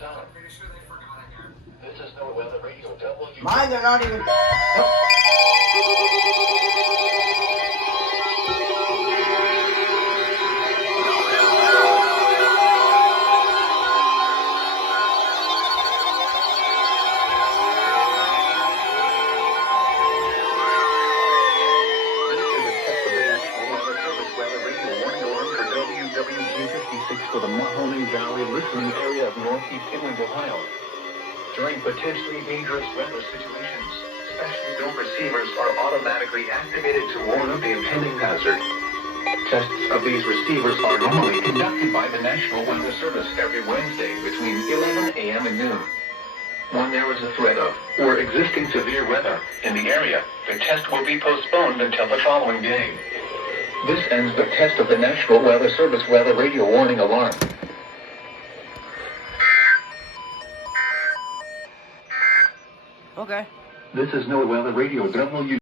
done. Pretty sure they forgot again. This is no weather radio W. Mine, they're not even. Nope. WWG56 for the Mahoning Valley listening area of northeast England, Ohio. During potentially dangerous weather situations, specially built receivers are automatically activated to warn of the impending hazard. Tests of these receivers are normally conducted by the National Weather Service every Wednesday between 11 a.m. and noon. When there is a threat of or existing severe weather in the area, the test will be postponed until the following day. This ends the test of the National Weather Service weather radio warning alarm. Okay. This is no weather radio W.